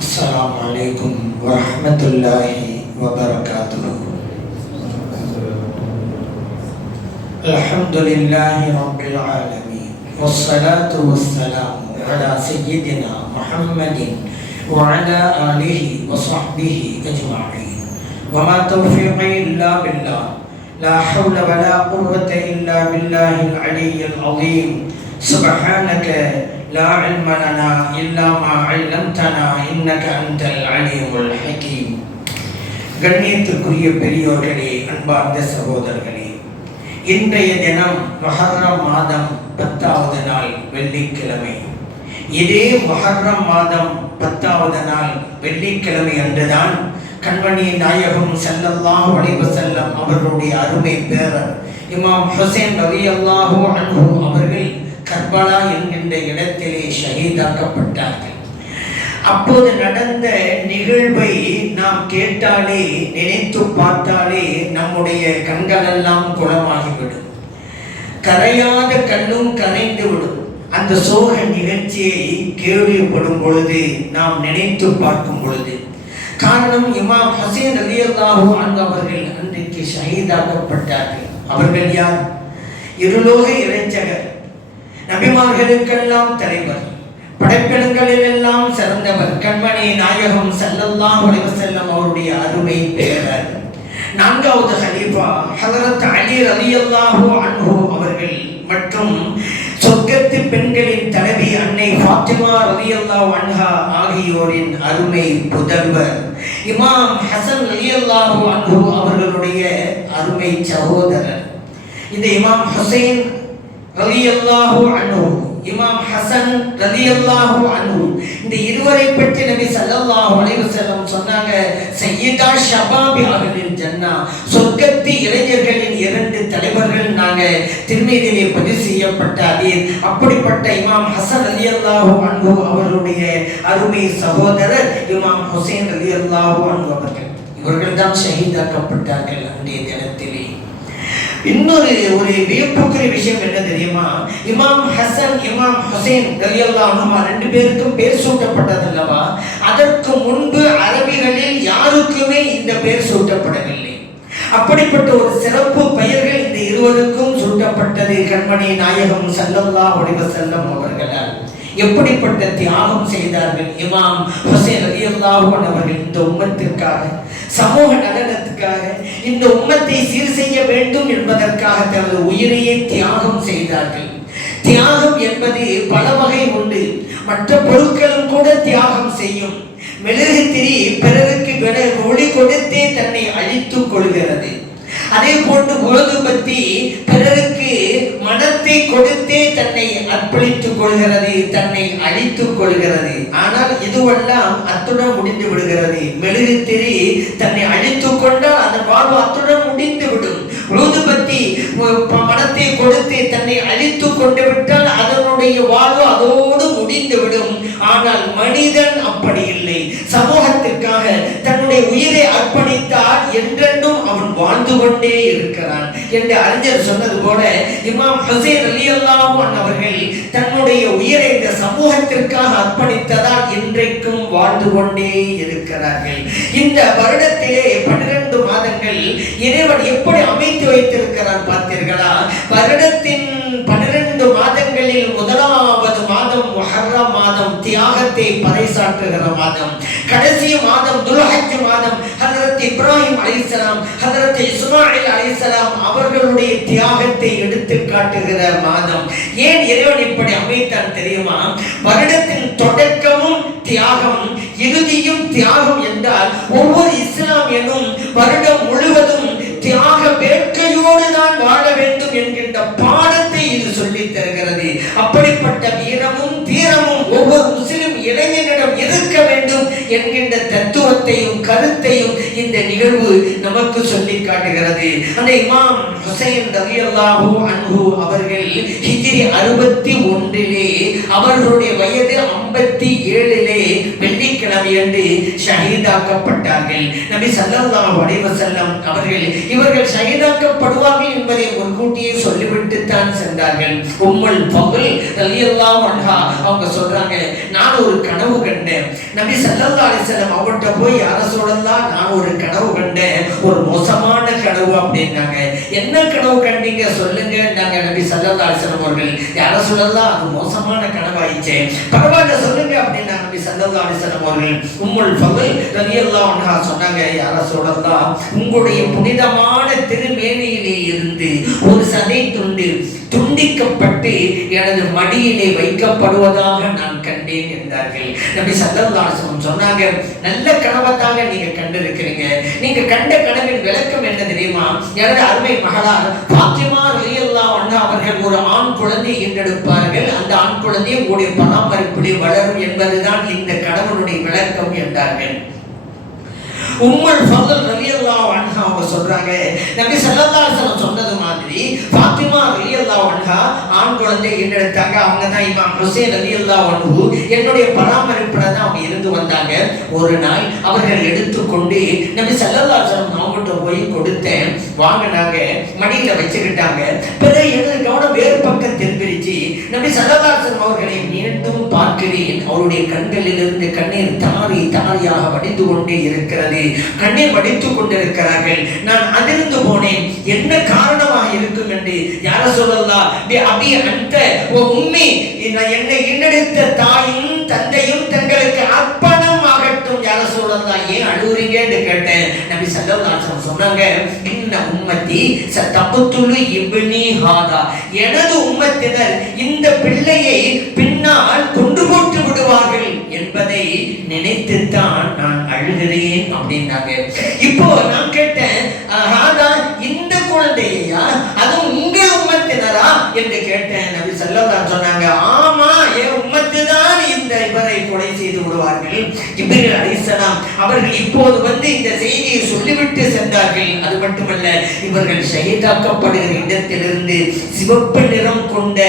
السلام عليكم ورحمة الله وبركاته. الحمد لله رب العالمين والصلاة والسلام على سيدنا محمد وعلى آله وصحبه أجمعين وما توفيقي إلا بالله لا حول ولا قوة إلا بالله العلي العظيم سبحانك لا علم لنا إلا ما علمتنا إنك أنت العليم الحكيم. கண்ணியத்திற்குரிய பெரியோர்களே, அன்பார்ந்த சகோதரர்களே, இன்றைய தினம் முஹர்ரம் மாதம் 10வது நாள் வெள்ளிக்கிழமை. இதே முஹர்ரம் மாதம் 10வது நாள் வெள்ளிக்கிழமை அன்றுதான் கண்மணி நாயகம் ஸல்லல்லாஹு அலைஹி வஸல்லம் அவர்களுடைய அருமை பேரர் இமாம் ஹுசைன் ரலியல்லாஹு அன்ஹு அவர்கள் கர்பலா என்கின்ற இடத்திலே ஷஹீதாக்கப்பட்டார்கள். அப்போது நடந்த நிகழ்வை நாம் கேட்டாலே, நினைத்து பார்த்தாலே நம்முடைய கண்களெல்லாம் குளமாகிவிடும். கரையாத கண்ணும் கரைந்து விடும். அந்த சோக நிகழ்ச்சியை கேள்விப்படும் பொழுது, நாம் நினைத்து பார்க்கும் பொழுது, காரணம் இமாம் ஹுசைன் ரலியல்லாஹு அன்ஹு அவர்கள் அன்றைக்கு ஷஹீதாக்கப்பட்டார்கள். அவர்கள் யார்? இருலோக இறைச்சகர், நபிமார்களுக்கெல்லாம் தலைவர், படைப்பினங்களில் எல்லாம் சிறந்தவர், கண்மணி நாயகம் ஸல்லல்லாஹு அலைஹி வஸல்லம் அவருடைய அருமை பேரர், 4வது ஹலீஃபா ஹஜ்ரத் அலி ரலியல்லாஹு அன்ஹு அவர்கள் மற்றும் சொர்க்கத்து பெண்களின் தலைவி அன்னை ஃபாத்திமா ரலியல்லாஹு அன்ஹா ஆகியோரின் அருமை புதல்வர் இமாம் ஹசன் ரலியல்லாஹு அன்ஹு அவர்களுடைய அருமை சகோதரர். இந்த இமாம் ஹுசைன் ரலியல்லாஹு அன்ஹு, இமாம் ஹசன் ரலியல்லாஹு அன்ஹு, இந்த இருவரை பற்றி நபி ஸல்லல்லாஹு அலைஹி வஸல்லம் சொன்னாங்க, சய்யிதா ஷபாபி அஹ்லில் ஜன்னah, சொர்க்கத்து இளைஞர்களின் 2 தலைவர்கள் நாங்க. திருமீதிலே பதிவு செய்யப்பட்ட ஹதீஸ். அப்படிப்பட்ட இமாம் ஹசன் ரலியல்லாஹு அன்ஹு அவருடைய அருமை சகோதரர் இமாம் ஹுசைன் ரலியல்லாஹு அன்ஹு அவர்கள், இவர்கள் தான் ஷஹீதாக்கப்பட்டார்கள் அன்றைய தினத்திலே. இன்னொரு வியப்புக்குரிய விஷயம் என்ன தெரியுமா? இமாம் ஹசன் இமாம் ஹுசைன் ரலியல்லாஹு அன்ஹுமா 2 பேருக்கும் பேர் சூட்டப்பட்டது அல்லவா? அதற்கு முன்பு அரபிகளில் யாருக்குமே இந்த பேர் சூட்டப்படவில்லை. அப்படிப்பட்ட ஒரு சிறப்பு பெயர்கள் இந்த இருவருக்கும் சூட்டப்பட்டது கண்மணி நாயகம் ஸல்லல்லாஹு அலைஹி வஸல்லம் அவர்களால். எப்படிப்பட்ட தியாகம் செய்தார்கள் இமாம் ஹுசைன் ரலியல்லாஹு அன்ஹு அவர்கள் இந்த உம்மத்திற்காக, சமூக நலனத்துக்காக, இந்த உம்மத்தை சீர் செய்ய வேண்டும் என்பதற்காக தனது உயிரையே தியாகம் செய்தார்கள். தியாகம் என்பது பல வகை உண்டு. மற்ற பொருட்களும் கூட தியாகம் செய்யும். மெழுகு திரி பிறருக்கு ஒளி கொடுத்தே தன்னை அழித்துக் கொள்கிறது. அதே போன்று ஊதுபத்தி பிறருக்கு மனத்தை கொடுத்தே தன்னை அர்ப்பணித்துக் கொள்கிறது, தன்னை அழித்துக் கொள்கிறது. ஆனால் இதுவெல்லாம் அத்துடன் முடிந்து விடுகிறது. மெழுகு திரி தன்னை அழித்துக் கொண்டால் அந்த வாழ்வு அத்துடன் முடிந்து விடும். ஊதுபத்தி மனத்தை கொடுத்து தன்னை அழித்துக் கொண்டு விட்டால் அதனுடைய வாழ்வு அதோடு முடிந்து விடும். ஆனால் மனிதன் அப்படி இல்லை. சமூகத்திற்காக தன்னுடைய உயிரை அர்ப்பணித்தால் என்றென்றும் அவன் வாழ்ந்து கொண்டே இருக்கிறான் என்று அறிஞர் சொன்னது போல இமாம் ஹுசைன் ரலியல்லாஹு அன்ஹு அவர்கள் தன்னுடைய உயிரை இந்த சமூகத்திற்காக அர்ப்பணித்ததால் இன்றைக்கும் வாழ்ந்து கொண்டே இருக்கிறார்கள். இந்த வருடத்திலே 12 மாதங்கள் இறைவன் எப்படி அமைத்து வைத்திருக்கிறான் பார்த்தீர்களா? வருடத்தின் 12 மாதங்களில் முதலாவது மாதம் முஹர்ரம் மாதம், தியாகத்தை பறைசாற்றுகிற மாதம். கடைசி மாதம் துல்ஹஜ் மாதம், ஹஜ்ரத் இப்ராஹிம் அலைஹிஸ்ஸலாம், ஹஜ்ரத் இஸ்மாயில் அலைஹிஸ்ஸலாம் அவர்களுடைய தியாகத்தை எடுத்து காட்டுகிற மாதம். ஏன் இறைவன் இப்படி அமைத்தான் தெரியுமா? வருடத்தின் தொடக்கமும் தியாகம், இறுதியும் தியாகம் என்றால் ஒவ்வொரு இஸ்லாமியனும் வருடம் முழுவதும் தியாக வேட்கையோடு தான் வாழ வேண்டும் என்கின்ற பாடத்தை இது சொல்லித் தருகிறது. அப்படிப்பட்ட வீரமும் தீரமும் ஒவ்வொரு முஸ்லிம் இளைஞனிடம் இருக்க வேண்டும் என்கின்ற தத்துவத்தையும் கருத்தையும் இந்த நிகழ்வு நமக்கு சொல்லி காட்டுகிறது. அந்த இமாம் ஹுசைன் ரலியல்லாஹு அன்ஹு அவர்கள் ஹிஜ்ரி 61 அவர்களுடைய வயது 57 வெள்ளிக்கிழமை அன்று ஷஹீதாக்கப்பட்டார்கள். நபி ஸல்லல்லாஹு அலைஹி வஸல்லம் அவர்கள் இவர்கள் ஷஹீதாக்கப்படுவார்கள் என்பதை முன்கூட்டியே சொல்லிவிட்டு தான் சென்றார்கள். உம்முல் ஃபضல் ரலியல்லாஹு அன்ஹா அவங்க சொல்றாங்க, நான் ஒரு கனவு கண்டேன். நபி ஸல்லல்லாஹு அலைஹி வஸல்லம் அவர்கிட்ட போய் யா ரசூலல்லாஹ் நான் ஒரு கனவு கண்டேன், ஒரு மோசமான கனவு அப்படின்னாங்க. என்ன கனவு கண்டீங்க சொல்லுங்க நாங்க. நபி ஸல்லல்லாஹு அலைஹி வஸல்லம் அவர்கள் யா ரசூலல்லாஹ் அது மோசமான கனவாயிச்சே, பரவாயில்ல சொல்லுங்க அப்படின்னா நபி ஸல்லல்லாஹு அலைஹி வஸல்லம் அவர்கள் உம்முல் ஃபضல் ரலியல்லாஹு அன்ஹா சொன்னாங்க, யா ரசூலல்லாஹ் உங்களுடைய புனிதமான திருமேனியிலே இருந்து ஒரு சதை துண்டு துண்டிக்கப்பட்டு எனது மடியிலே வைக்கப்படுவதாக நான் கண்டேன் என்றார்கள். நபி ஸல்லல்லாஹு அலைஹி வஸல்லம் சொன்னாங்க, நல்ல கனவை தாங்க நீங்க கண்டிருக்கிறீங்க. நீங்க கண்ட கனவின் விளக்கம் என்ன தெரியுமா? எனது அருமை மகளார் ஃபாத்திமா ரலியல்லாஹு அன்ஹா அவர்கள் ஒரு ஆண் குழந்தை ஈன்றெடுப்பார்கள், அந்த ஆண் குழந்தை உங்களுடைய பராமரிப்பிலே வளரும் என்பதுதான் இந்த கனவனுடைய விளக்கம் என்றார்கள். உம்முல் ஃபضல் ரலியல்லாஹு அன்ஹா அவங்க சொல்றாங்க, நபி ஸல்லல்லாஹு அலைஹி வஸல்லம் சொன்னது மாதிரி ஃபாத்திமா ரலியல்லாஹு அன்ஹா ஆண் குழந்தை ஈன்றெடுத்தாங்க. அவங்க தான் இமாம் ஹுசைன் ரலியல்லாஹு அன்ஹு என்னுடைய பராமரிப்புல தான் அவங்க இருந்து வந்தாங்க. ஒரு நாள் அவர்கள் எடுத்துக்கொண்டு நபி ஸல்லல்லாஹு அலைஹி வஸல்லம் அவங்ககிட்ட போய் கொடுத்தேன், வாங்கினாங்க, மடியில வச்சுக்கிட்டாங்க. பிறகு எனது கவனம் வேறு பக்கம் திரும்பிடுச்சு. நபி ஸல்லல்லாஹு அலைஹி வஸல்லம் அவர்களை மீண்டும் பார்க்கிறேன், அவருடைய கண்களிலிருந்து கண்ணீர் தாரி தாரியாக வடிந்து கொண்டே இருக்கிறது, கண்ணீர் வடித்துக் கொண்டிருக்கிறார்கள். நான் அதிர்ந்து போனேன், என்ன காரணமாக இருக்கும் என்று. யா ரசூலல்லாஹ் அபி அன்த வ உம்மி, என்னை ஈன்றெடுத்த தாயும் தந்தையும் தங்களுக்கு அர்ப்பணம் ஆகட்டும். யா ரசூலல்லாஹ் ஏன் அழுறீங்கன்னு கேட்டேன். நபி ஸல்லல்லாஹு அலைஹி வஸல்லம் சொன்னாங்க, இன்ன உம்மத்தி சதபத்துலு இப்னி ஹாதா, எனது உம்மத்தினர் இந்த பிள்ளையை பின்னால் கொண்டு போட்டு விடுவார்கள் என்பதை நினைத்துத்தான் நான் அழுகிறேன் அப்படின்னாங்க. இப்போ நான் கேட்டேன், இந்த குழந்தையா அதுவும் உங்கள் உம்மத்தினரா என்று கேட்டேன். நபி ஸல்லல்லாஹு அலைஹி வஸல்லம் சொன்னாங்க, ஆமா என் உம்மத்து தான் இந்த இவரை கொலை செய்து விடுவார்கள். ஜிப்ரீல் அலைஹிஸ்ஸலாம் அவர்கள் இப்போது வந்து இந்த செய்தியை சொல்லிவிட்டு சென்றார்கள். அது மட்டுமல்ல, இவர்கள் ஷஹீதாக்கப்படுகிற இடத்திலிருந்து சிவப்பு நிறம் கொண்ட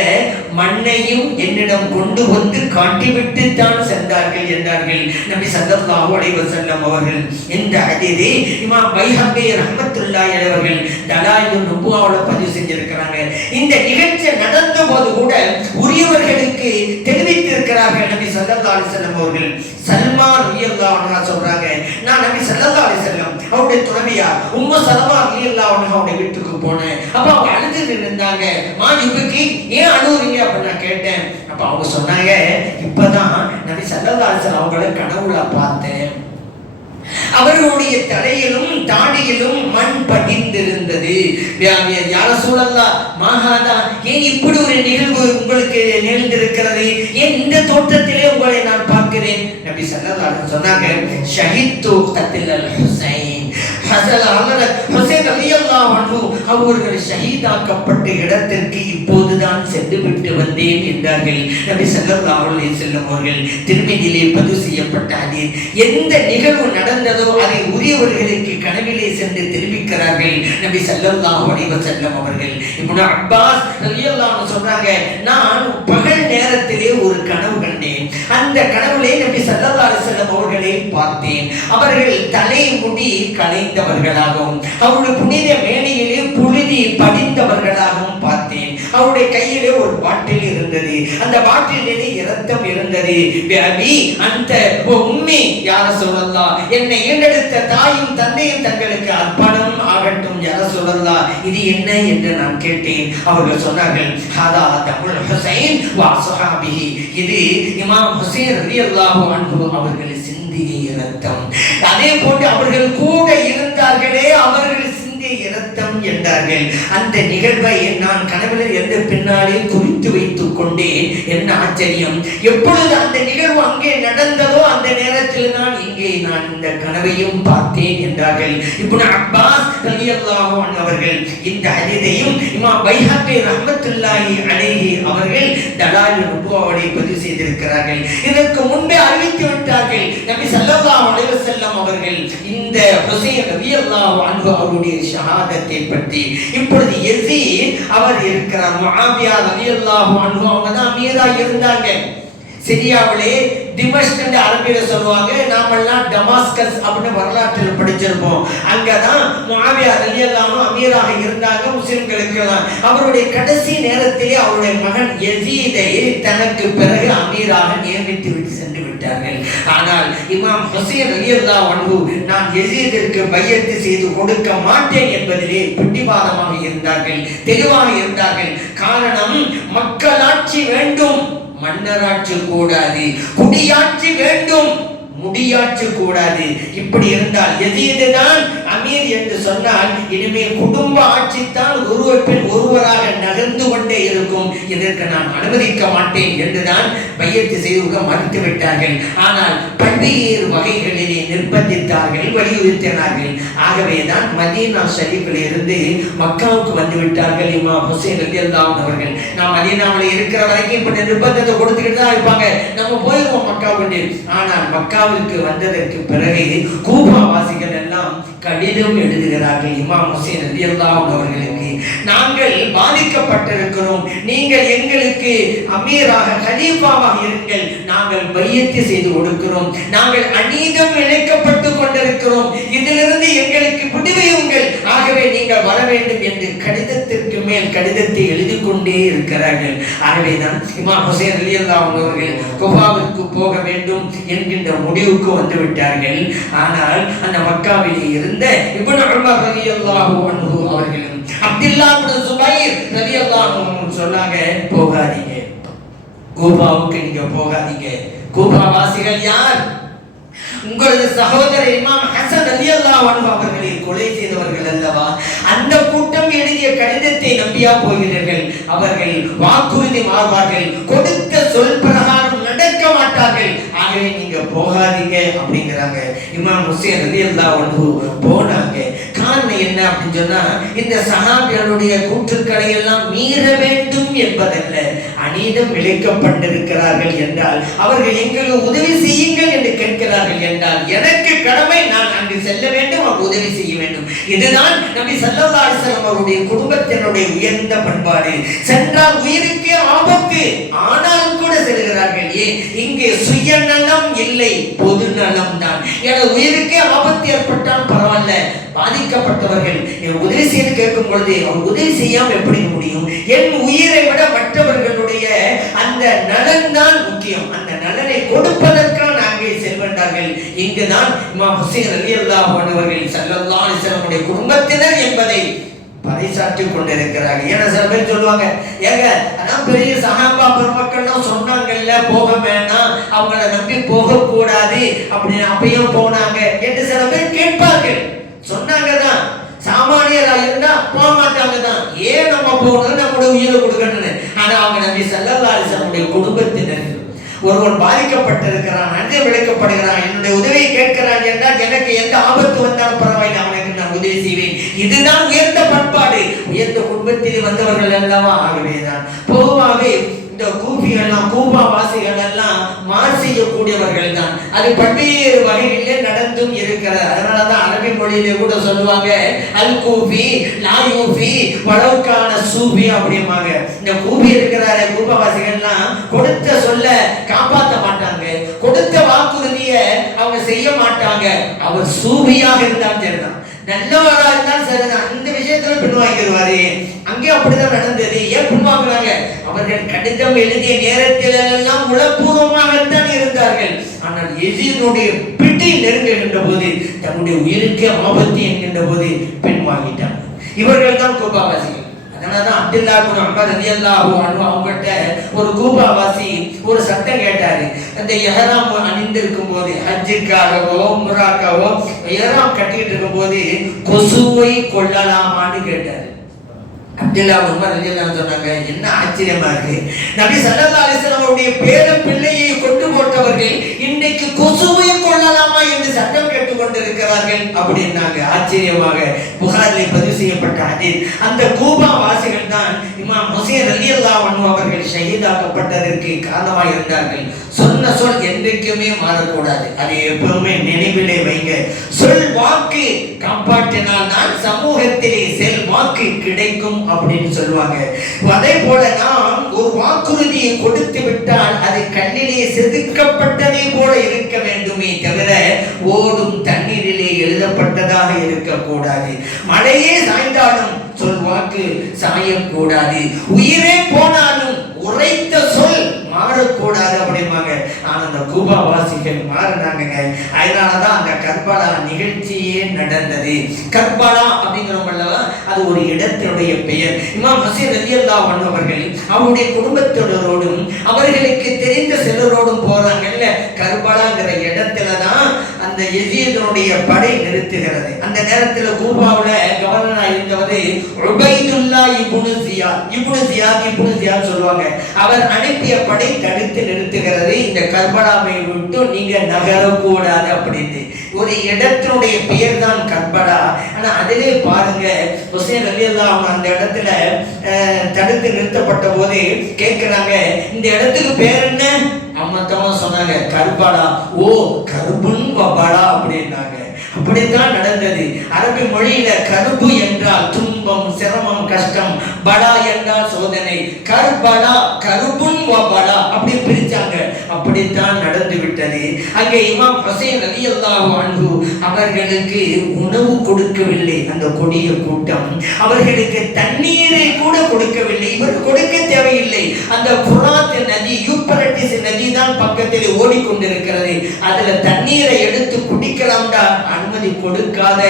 மண்ணையும் என்னிடம் கொண்டு வந்து காட்டிவிட்டு தான் சென்றார்கள் என்றார்கள் நபி ஸல்லல்லாஹு அலைஹி வஸல்லம் அவர்கள். இந்த ஹதீஸை இமாம் பைஹக்கி ரஹ்மத்துல்லாஹி அலைஹி அவர்கள் தலாயிலுன் நுபுவாவுல பதிவு செஞ்சிருக்கிறாங்க. இந்த நிகழ்ச்சி நடந்த போது கூட உரியவர்களுக்கு தெரிவித்திருக்கிறார்கள் நபி ஸல்லல்லாஹு அலைஹி வஸல்லம் அவர்கள். சல்மா ரலியல்லாஹு அன்ஹா சொல்றாங்க, நான் நபி ஸல்லல்லாஹு அலைஹி வஸல்லம் அவருடைய துணைவியார் உம்மு சலமா ரலியல்லாஹு அன்ஹா அவருடைய வீட்டுக்கு போனேன். அப்ப அவங்க அழுதுட்டு இருந்தாங்க. மா யுபகி, ஏன் அழுவுறீங்க அப்படின்னு நான் கேட்டேன். அப்ப அவங்க சொன்னாங்க, இப்பதான் நபி ஸல்லல்லாஹு அலைஹி வஸல்லம் அவங்களை கனவுல பார்த்தேன், அவர்களுடைய தலையிலும் தாடியிலும் மண் படிந்திருந்தது. யா ரசூலல்லாஹ் மாஹாதா, ஏன் இப்படி ஒரு நிகழ்வு உங்களுக்கு நிகழ்ந்திருக்கிறது, ஏன் இந்த தோற்றத்திலே உங்களை நான் பார்க்கிறேன்? நபி ஸல்லல்லாஹு அலைஹி வஸல்லம் சொன்னாங்க, ஷஹீத்து கத்ல் அல் ஹுசைன், ஹுசைன் ரலியல்லாஹு அன்ஹு அவர்கள் ஷஹீதாக்கப்பட்ட இடத்திற்கு இப்போதுதான் சென்று விட்டு வந்தேன் என்றார்கள் நபி ஸல்லல்லாஹு அலைஹி வஸல்லம் அவர்கள். திருமதியிலே பதிவு செய்யப்பட்ட ஹதீஸ். எந்த நிகழ்வு நடந்ததோ அதை உரியவர்களுக்கு கனவிலே சென்று தெரிவிக்கிறார்கள் நபி ஸல்லல்லாஹு அலைஹி வஸல்லம் அவர்கள். இப்னு அப்பாஸ் ரலியல்லாஹு அன்ஹு சொல்றாங்க, நான் பகல் நேரத்திலே ஒரு கனவு கண்டேன். அந்த கனவிலே நபி ஸல்லல்லாஹு அலைஹி வஸல்லம் அவர்களை பார்த்தேன். அவர்கள் தலைமுடி கலைந்தவர்களாகவும் அவருடைய புனித மேனியிலே புழுதி படிந்தவர்களாகவும் பார்த்தேன். அவருடைய கையிலே ஒரு பாட்டில் இருந்தது, அந்த பாட்டிலே இரத்தம் இருந்தது. அபி அந்த உம்மி யா ரசூலல்லாஹ், என்னை ஈன்றெடுத்த தாயும் தந்தையும் தங்களுக்கு அர்ப்பணம் ஆகட்டும் யா ரசூலல்லாஹ், இது என்ன என்று நான் கேட்டேன். அவர்கள் சொன்னார்கள், ஹதா தமுல் ஹுசைன் வ அஸ்ஹாபிஹி, இது இமாம் ஹுசைன் ரலியல்லாஹு அன்ஹு அவர்கள் சிந்திய இரத்தம். அதே போன்று அவர்கள் கூட இருந்தார்களே, அவர்கள் இரத்தம் என்றார்கள். அந்த நிகழ்வை நான் கனவில் எந்த பின்னாலே குறித்து வைத்துக் கொண்டேன். என்ன ஆச்சரியம்! எப்பொழுது அந்த நிகழ்வு அங்கே நடந்ததோ அந்த நேரத்தில் தான் இங்கே நான் இந்த கனவையும் பார்த்தேன் என்றார்கள் இப்னு அப்பாஸ் ரலியல்லாஹு அன்ஹு அவர்கள். இந்த ஹதீஸையும் இமாம் பைஹக்கி ரஹ்மத்துல்லாஹி அலைஹி அவர்கள் தலாயிலுன் நுபுவாவை பதிவு செய்திருக்கிறார்கள். இதற்கு முன்பே அறிவித்து விட்டார்கள் நபி ஸல்லல்லாஹு அலைஹி வஸல்லம் அவர்கள் இந்த ஹுசைன் ரலியல்லாஹு அன்ஹு அவருடைய ஷஹாதத்தை பற்றி. இப்பொழுது யஸீத் அவர் இருக்கிறார், முஆவியா ரலியல்லாஹு அன்ஹு அவங்க தான் அமீரா இருந்தாங்க. சிரியாவிலே திமஷ்க் என்று அரபியில சொல்லுவாங்க, நாமெல்லாம் டமாஸ்கஸ் அப்படின்னு வரலாற்றில் படிச்சிருப்போம். அங்கதான் முஆவியா ரலியல்லாஹு அன்ஹு அமீராக இருந்தாங்க முஸ்லிம்களுக்கு. அவருடைய கடைசி நேரத்திலே அவருடைய மகன் யஸீதை தனக்கு பிறகு அமீராக நியமித்து விட்டு சென்று விட்டார்கள். ஆனால் இமாம் ஹுசைன் ரலியல்லாஹு அன்ஹு நான் யஸீதிற்கு பையத்து செய்து கொடுக்க மாட்டேன் என்பதிலே பிடிவாதமாக இருந்தார்கள், தெளிவாக இருந்தார்கள். காரணம், மக்களாட்சி வேண்டும், மன்னராட்சி கூடாது, குடியாட்சி வேண்டும், முடியாட்சி கூடாது. இப்படி இருந்தால் யஸீத் தான் அமீர் என்று சொன்னால் இனிமே குடும்ப ஆட்சித்தான் ஒருவர் பின் ஒருவராக நகர்ந்து கொண்டே இருக்கும். இதற்கு நான் அனுமதிக்க மாட்டேன் என்றுதான் பையத்து செய்து மறுத்து விட்டார்கள். ஆனால் பல்வேறு வகைகளிலே நிர்பந்தித்தார்கள், வலியுறுத்தினார்கள். ஆகவேதான் மதீனா ஷரீஃபில் இருந்து மக்காவுக்கு வந்து விட்டார்கள் இமாம் ஹுசைன் ரலியல்லாஹு அவர்கள். நாம் மதீனாவில் இருக்கிற வரைக்கும் இப்படி நிர்பந்தத்தை கொடுத்துக்கிட்டு தான் இருப்பாங்க, நம்ம போயிடுவோம் மக்காவுக்கு. ஆனால் மக்கா வந்ததற்கு பிறகு கூபா வாசிகள் எல்லாம் கடிதம் எழுதுகிறார்கள் இமாம் ஹுசைன் ரலியல்லாஹு அவர்களுக்கு. நாங்கள் பாதிக்கப்பட்டிருக்கிறோம், நீங்கள் எங்களுக்கு அமீராக கலீஃபாவாக இருங்கள், நாங்கள் பையத்து செய்து கொடுக்கிறோம், நாங்கள் அநீதம் இழைக்கப்பட்டு கொண்டிருக்கிறோம், இதிலிருந்து எங்களுக்கு விடுவியுங்கள், ஆகவே நீங்கள் வர வேண்டும் என்று கடிதத்திற்கு மேல் கடிதத்தை எழுதி கொண்டே இருக்கிறார்கள். ஆகவேதான் இமாம் ஹுசைன் ரலியல்லாஹு அவர்கள் கூபாவிற்கு போக வேண்டும் என்கின்ற முடிவுக்கு வந்து விட்டார்கள். ஆனால் அந்த மக்காவிலே இருந்த இப்னு உமர் ரலியல்லாஹு அன்ஹு அவர்களும் அப்துல்லாஹ் இப்னு சுபைர் ரலியல்லாஹு அன்ஹு சொன்னாங்க, போகாதீங்க, கூபாவுக்கு நீங்க போகாதீங்க. கூபா வாசிகள் யார்? உங்களது சகோதரர் இமாம் ஹசன் ரலியல்லாஹு அன்ஹு அவர்களை கொலை செய்தவர்கள் அல்லவா? அந்த கூட்டம் எழுதிய கடிதத்தை நம்பியா போகிறீர்கள்? அவர்கள் வாக்குறுதி மாறுவார்கள், கொடுத்த சொல் பிரகாரம் நடக்க மாட்டார்கள், ஆகவே நீங்க போகாதீங்க அப்படிங்கிறாங்க. இமாம் ஹுசைன் ரலியல்லாஹு அன்ஹு போனாங்க. காரணம் என்ன அப்படின்னு சொன்னா, இந்த சஹாபிகளுடைய கூற்றுக்களை எல்லாம் மீற வேண்டும் என்பதல்ல, அநீதம் இழைக்கப்பட்டிருக்கிறார்கள் என்றால் அவர்கள் எங்களுக்கு உதவி செய்யுங்கள் என்று கேட்கிறார்கள் என்றால் எனக்கு கடமை, நான் அங்கு செல்ல வேண்டும், அவர் உதவி செய்ய வேண்டும். இதுதான் நபி ஸல்லல்லாஹு அலைஹி வஸல்லம் அவருடைய குடும்பத்தினுடைய உயர்ந்த பண்பாடு. சென்றால் உயிருக்கே ஆபத்து, ஆனாலும் கூட செல்கிறார்கள். ஏன்? இங்கே சுயநலம் இல்லை, பொது நலம் தான். எனது உயிருக்கே ஆபத்து ஏற்பட்டால் பரவாயில்ல, பாதிக்கப்பட்டவர்கள் உதவி செய்து கேட்கும் பொழுது அவர் உதவி செய்யாம எப்படி முடியும்? என் உயிரை விட மற்றவர்களுடைய அந்த நலன் தான் முக்கியம், அந்த நலனை கொடுப்பதற்காக அங்கே செல்கின்றார்கள். இங்குதான் இமாம் ஹுசைன் ரலியல்லாஹு அன்ஹு அவர்கள் ஸல்லல்லாஹு அலைஹி வஸல்லம் குடும்பத்தினர் என்பதை பறைசாற்றிக் கொண்டிருக்கிறார்கள். ஏன்னா சில பேர் சொல்லுவாங்க, ஏங்க அதான் பெரிய சஹாபா பெருமக்கள்லாம் சொன்னாங்கல்ல போக வேணாம், அவங்கள நம்பி போக கூடாது அப்படின்னு, அப்பயும் போனாங்க என்று சில பேர் கேட்பார்கள். சொன்னாங்கதான், சாமானியரா இருந்தா போக மாட்டாங்க தான், ஏன் நம்ம போகணும், நம்முடைய உயிரை கொடுக்கணும்னு. ஆனா அவங்க நபி ஸல்லல்லாஹு அலைஹி வஸல்லம் குடும்பத்தினர், ஒருவன் பாதிக்கப்பட்டிருக்கிறான், நன்றி விளைக்கப்படுகிறான், என்னுடைய உதவியை கேட்கிறான் என்றால் எனக்கு எந்த ஆபத்து வந்தாலும் பரவாயில்லை, அவனுக்கு நான் உதவி செய்வேன். இதுதான் உயர்ந்த பண்பாடு, உயர்ந்த குடும்பத்தில் வந்தவர்கள் அல்லவா. ஆகவேதான் பொதுவாகவே இந்த கூபிகள்லாம், கூபா வாசிகள் எல்லாம் மாறு செய்யக்கூடியவர்கள் தான். அது பல்வேறு வகைகளிலே நடந்தும் இருக்கிறது. அதனாலதான் அரபி மொழியிலே கூட சொல்லுவாங்க, அல் கூபி லா யூபி வலவுக்கான சூபி அப்படிம்பாங்க. இந்த கூபி இருக்கிறாரு, கூபா வாசிகள்லாம் கொடுத்த சொல்ல காப்பாற்ற மாட்டாங்க, கொடுத்த வாக்குறுதியை அவங்க செய்ய மாட்டாங்க. அவர் சூபியாக இருந்தால் சரிதான், நல்லவரா இருந்தால் சரிதான், இந்த விஷயத்துல பின்வாங்கிடுவாரு. அங்கே அப்படிதான் நடந்தது. ஏன் பின்வாங்குறாங்க? அவர்கள் கடிதம் எழுதிய நேரத்தில் எல்லாம் உளப்பூர்வமாகத்தான் இருந்தார்கள். ஆனால் யஸீதுடைய பிடி நெருங்குகின்ற போது, தன்னுடைய உயிருக்கே ஆபத்து என்கின்ற போது பின்வாங்கிட்டாங்க. இவர்கள் தான் கூபாவாசிகள். அதனாலதான் அப்துல்லாஹ் இப்னு உமர் ரலியல்லாஹு அன்ஹு அவங்கள்ட்ட ஒரு கூபாவாசி ஒரு சட்டம் கேட்டாரு. அந்த இஹ்ராம் அணிந்திருக்கும் போது, ஹஜ்ஜுக்காகவோ உம்ராக்காவோ இஹ்ராம் கட்டிட்டு இருக்கும் போது கொசுவை கொல்லலாமான்னு கேட்டாரு. அப்துல்லாஹ் இப்னு உமர் ரலியல்லாஹு சொன்னாங்க, என்ன ஆச்சரியமா இருக்கு, நபி ஸல்லல்லாஹு அலைஹி வஸல்லம் அவருடைய பேர பிள்ளையை கொண்டு போட்டவர்கள் இன்னைக்கு கொசுவை கொள்ளலாமா என்று சட்டம் கேட்டுக் கொண்டிருக்கிறார்கள் அப்படின்னாங்க. ஆச்சரியமாக புகாரிலே பதிவு செய்யப்பட்ட ஹதீஸ். அந்த கூபா வாசிகள் தான் இமாம் ஹுசைன் ரலியல்லாஹு அன்ஹு அவர்கள் ஷஹீதாக்கப்பட்டதற்கு காரணமாக இருந்தார்கள். சொன்ன சொல் என்றைக்குமே மாறக்கூடாது, அதை எப்பவுமே நினைவிலே வைங்க. சொல் வாக்கு காப்பாற்றினால் தான் சமூகத்திலே செல் வாக்கு கிடைக்கும் அப்படின்னு சொல்லுவாங்க. அதே போல நாம் ஒரு வாக்குறுதியை கொடுத்து விட்டால் அது கண்ணிலே செதுக்கப்பட்டதை போல இருக்க வேண்டுமே தவிர ஓடும் தண்ணீரிலே எழுதப்பட்டதாக இருக்கக்கூடாது. மழையே சாய்ந்தாலும் சொல் வாக்கு சாயக்கூடாது. உயிரே போனாலும் உரைத்த சொல் மாறக்கூடாது அப்படிம்பாங்க. ஆனா அந்த கூபா வாசிகள் மாறினாங்க. அதனாலதான் அந்த கர்பலா நிகழ்ச்சியே நடந்தது. கர்பலா அப்படிங்கிறவங்கள அது ஒரு இடத்தினுடைய பெயர். இமாம் ஹுசைன் ரலியல்லாஹு அன்ஹு அவர்கள் அவருடைய குடும்பத்தினரோடும் அவர்களுக்கு தெரிந்த சிலரோடும் போறாங்கல்ல, கர்பலாங்கிற இடத்துலதான் அந்த யஸீதுடைய படை நிறுத்துகிறது. அந்த நேரத்தில் கூபாவுல கவர்னரா இருந்தவர் உபைதுல்லா இப்னு ஜியாத் சொல்லுவாங்க. அவர் அனுப்பிய படை தடுத்து நிறுத்துகிறது, இந்த கர்பலாவை விட்டு நீங்க நகரக்கூடாது அப்படின்னு. ஒரு இடத்தினுடைய பெயர் தான் கர்பலா. ஆனா அதிலே பாருங்க, ஹுசைன் ரலியல்லாஹு அன்ஹு அந்த இடத்துல தடுத்து நிறுத்தப்பட்ட போது கேட்கிறாங்க, இந்த இடத்துக்கு பேர் என்ன? அம்மத்தவங்க சொன்னாங்க கர்பலா. ஓ, கர்புன் வபலா அப்படின்னாங்க. அப்படித்தான் நடந்தது. அரபி மொழியில கருபு என்றால் துன்பம், சிரமம், கஷ்டம், பலா என்றால் சோதனை. கர்பலா கருபுன் வபலா அப்படி பிரிச்சாங்க. அப்படித்தான் நடந்து விட்டது. அங்கே இமாம் ஹுசைன் ரலியல்லாஹு அன்ஹு அவர்களுக்கு உணவு கொடுக்கவில்லை அந்த கொடிய கூட்டம். அவர்களுக்கு தண்ணீரை கூட கொடுக்கவில்லை. இவர் கொடுக்க தேவையில்லை. அந்த புராத் நதி, யூப்ரட்டிஸ் நதி தான் பக்கத்தில் ஓடிக்கொண்டிருக்கிறது. அதுல தண்ணீரை எடுத்து குடிக்கலாம்டா அனுமதி கொடுக்காத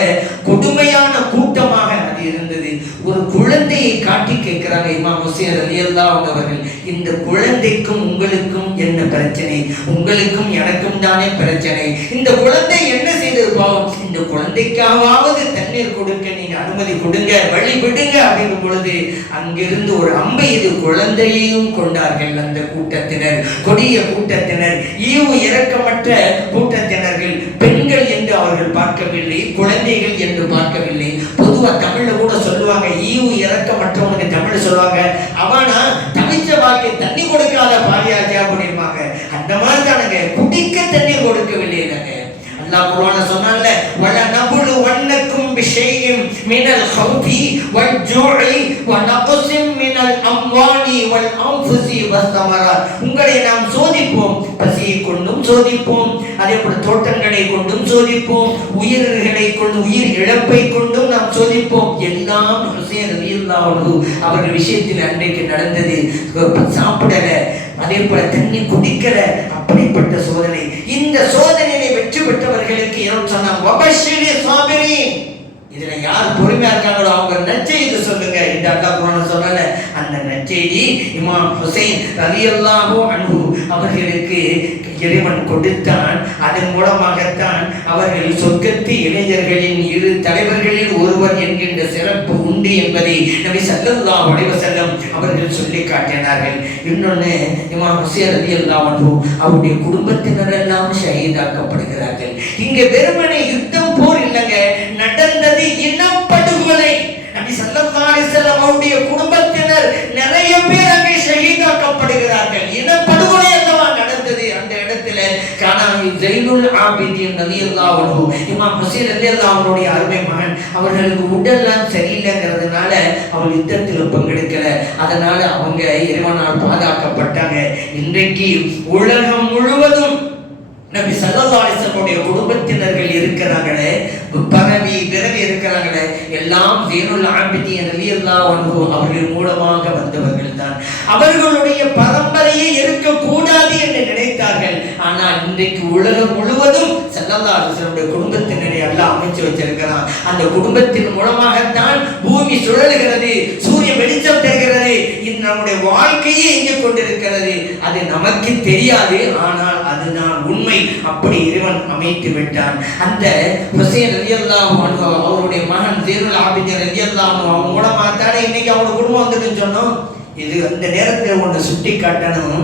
கொடுமையான கூட்டமாக அது இருந்தது. ஒரு குழந்தையை காட்டி கேட்கிறாங்க இமாம் ஹுசைன் ரலியல்லாஹு அன்ஹு அவர்கள், இந்த குழந்தைக்கும் உங்களுக்கும் என்ன பிரச்சனை? உங்களுக்கும் எனக்கும் தானே பிரச்சனை. இந்த குழந்தை என்ன செய்தது பாவம்? இந்த குழந்தைக்காவது தண்ணீர் கொடுக்க நீங்க அனுமதி கொடுங்க, வழி விடுங்க அப்படிங்கும் பொழுது அங்கிருந்து ஒரு அம்பை இது குழந்தையையும் கொண்டார்கள். அந்த கூட்டத்தினர், கொடிய கூட்டத்தினர், ஈவு இரக்கமற்ற கூட்டத்தினர்கள், பெண்கள் என்று அவர்கள் பார்க்கவில்லை, குழந்தைகள் என்று பார்க்கவில்லை. பொதுவா தமிழ்ல கூட சொல்லுவாங்க, ஈவு இரக்கமற்றவனுக்கு தமிழ் சொல்லுவாங்க, அவனா தவிச்ச பாக்கி தண்ணி கொடுக்காத பாரியாச்சா அப்படிம்பாங்க. அந்த மாதிரி தானுங்க, குடிக்க தண்ணீர் கொடுக்கவில்லை. அல்லாஹ் குர்ஆன்ல சொன்னான்ல, வல நபுலு வன்னக்கும் பிஷைஇம் மினல் ஹௌஃபி வல் ஜூஇ வ நக்ஸிம் மினல் அம்வாலி வல் அன்ஃபுஸி வஸ்ஸமராத். உங்களை நாம் சோதிப்போம், பசியை கொண்டும் சோதிப்போம், அதேபோல தோட்டங்களை கொண்டும் சோதிப்போம், உயிர்களை கொண்டு உயிர் இழப்பை கொண்டும் நாம் சோதிப்போம். எல்லாம் ஹுசைன் ரலியல்லாஹு அன்ஹு அவர்கள் விஷயத்தில் அன்றைக்கு நடந்தது. சாப்பிடல, அதே போல தண்ணி குடிக்கல, அப்படிப்பட்ட சோதனை. இந்த சோதனையை வெற்றி பெற்றவர்களுக்கு இதுல யார் பொறுமையா இருக்காங்களோ அவங்க நற்செய்தி சொல்லுங்க என்று அல்லாஹ் குர்ஆன்ல சொன்னால, அந்த நற்செய்தி இமாம் ஹுசைன் ரலியல்லாஹு அன்ஹு அவர்களுக்கு இறைவன் கொடுத்தான். அதன் மூலமாகத்தான் அவர்கள் சொர்க்கத்து இளைஞர்களின் இரு தலைவர்களில் ஒருவர் என்கின்ற சிறப்பு உண்டு என்பதை நபி ஸல்லல்லாஹு அலைஹி வஸல்லம் அவர்கள் சொல்லி காட்டினார்கள். இன்னொன்னு, இமாம் ஹுசைன் ரலியல்லாஹு அன்ஹு அவருடைய குடும்பத்தினர் எல்லாம் ஷஹீதாக்கப்படுகிறார்கள். இங்க வெறுமனே யுத்தம் போர் இல்லைங்க, நடந்தது இனப்படுகொலை. நபி ஸல்லல்லாஹு அலைஹி வஸல்லம் அவருடைய குடும்பத்தினர் நிறைய பேர் அங்கே ஷஹீதாக்கப்படுகிறார்கள். இனப்படுகொலை அல்லவா நடந்தது. அந்த இடத்துல கானாமி ஸைனுல் ஆபிதீன் ரலியல்லாஹு அன்ஹு, இமாம் ஹுசைன் ரலியல்லாஹு அன்ஹுடைய அருமை மகன், அவர்களுக்கு உடல்லாம் சரியில்லைங்கிறதுனால அவர் யுத்தத்தில் பங்கெடுக்கல. அதனால அவங்க இறைவனால் பாதுகாக்கப்பட்டாங்க. இன்றைக்கு உலகம் முழுவதும் நபி ஸல்லல்லாஹு அலைஹி வஸல்லம் குடும்பத்தினர்கள் இருக்கிறாங்களே, பரவி விரவி இருக்கிறாங்களே, எல்லாம் ஸைனுல் ஆபிதீன் ரலியல்லாஹு அன்ஹு அவர்கள் மூலமாக வந்தவர்கள் தான். அவர்களுடைய பரம்பரையை இருக்கக்கூடாது என்று நினைத்தார்கள். ஆனால் இன்றைக்கு உலகம் முழுவதும் ஸல்லல்லாஹு அலைஹி வஸல்லம் குடும்பத்தினரை அல்லாஹ் அமைச்சு வச்சிருக்கிறான். அந்த குடும்பத்தின் மூலமாகத்தான் பூமி சுழலுகிறது, சூரிய வெளிச்சம் தருகிறது, நம்முடைய வாழ்க்கையே இங்கே கொண்டிருக்கிறது. அது நமக்கு தெரியாது, ஆனால் அதுதான் உண்மை. அப்படி இறைவன் அமைத்து விட்டான். அந்த ஹுசைன் ரலியல்லாஹு அன்ஹு அவருடைய மகன் ஸைனுல் ஆபிதீன் ரலியல்லாஹு அன்ஹு அவங்க மூலமா தானே இன்னைக்கு அவரோட குடும்பம் வந்துட்டுன்னு சொன்னோம். இது அந்த நேரத்தில் ஒன்று சுட்டி காட்டணும்.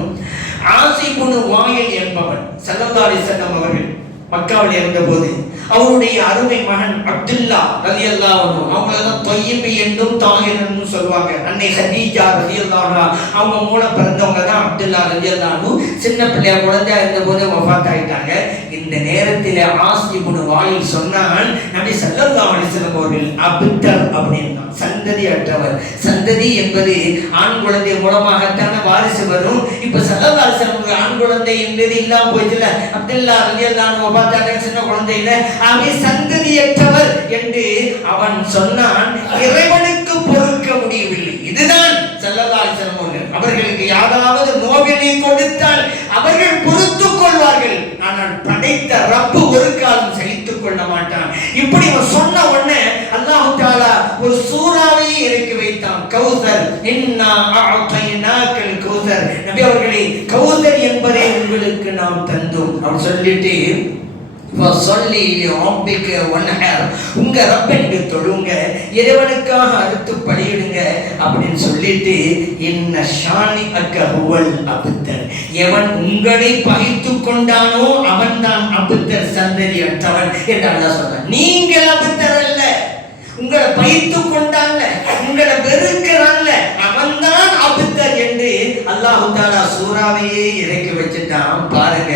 ஆசிபுனு வாயில் என்பவன் ஸல்லல்லாஹு அலைஹி வஸல்லம் அவர்கள் மக்காவில் இருந்தபோது அவருடைய அருமை மகன் அப்துல்லா ரலியல்லாஹு அன்ஹு, அவங்களதான் தொய்யிபி என்றும் தாஹிர் என்றும் சொல்லுவாங்க. அன்னை ஹதீஜா ரலியல்லாஹு அன்ஹா அவங்க மூலம் பிறந்தவங்க தான் அப்துல்லா ரலியல்லாஹு அன்ஹு. சின்ன பிள்ளையா குழந்தையா இருந்தபோது வஃபாத் ஆயிட்டாங்க. இந்த நேரத்தில் ஆசிபுனு வாயில் சொன்னான், நபி ஸல்லல்லாஹு அலைஹி வஸல்லம் அவர்கள் அப்தல் அப்படின்னா சந்ததி அற்றவர். சந்ததி என்பது ஆண் குழந்தை மூலமாகத்தான வாரிசு வரும். இப்ப ஸல்லல்லாஹு அலைஹி வஸல்லம் ஆண் குழந்தை என்பது இல்லாம போயிடுச்சுல. அப்துல்லா ரலியல்லாஹு அன்ஹு வஃபாத் சின்ன குழந்தை இல்லை, அவன் சந்ததியற்றவர் என்று அவன் சொன்னான். இறைவனுக்கு பொறுக்க முடியவில்லை. இதுதான் ஸல்லல்லாஹு அலைஹி வஸல்லம் அவர்கள். அவர்களுக்கு யாராவது நோவினை கொடுத்தால் அவர்கள் பொறுத்துக் கொள்வார்கள். ஆனால் படைத்த ரப்பு ஒரு காலம் சகித்துக் கொள்ள மாட்டான். இப்படி அவன் சொன்ன உடனே அல்லாஹ் தஆலா ஒரு சூறாவையே இறக்கி வைத்தான். கௌசர், இன்னா அஅதைனாக்கல் கௌசர். நபி அவர்களே, கௌசர் என்பதை உங்களுக்கு நாம் தந்தோம். அவர் சொல்லிட்டு வஸல்லி லிரப்பிக வன்ஹர், உங்க ரப்பை நீங்க தொழுங்க, இறைவனுக்காக அறுத்து பலியிடுங்க அப்படின்னு சொல்லிட்டு இன்ன ஷானிஅக ஹுவல் அப்தர், எவன் உங்களை பகைத்துக் கொண்டானோ அவன் தான் அப்தர், சந்ததி அற்றவன் என்று அல்லாஹ் சொல்றான். நீங்கள் அப்தர் அல்ல, உங்களை பகைத்துக் கொண்டான்ல, உங்களை வெறுக்கிறான்ல, அவன் தான் அப்தர் என்று அல்லாஹ் தஆலா சூறாவையே இறக்கி வச்சுட்டான். பாருங்க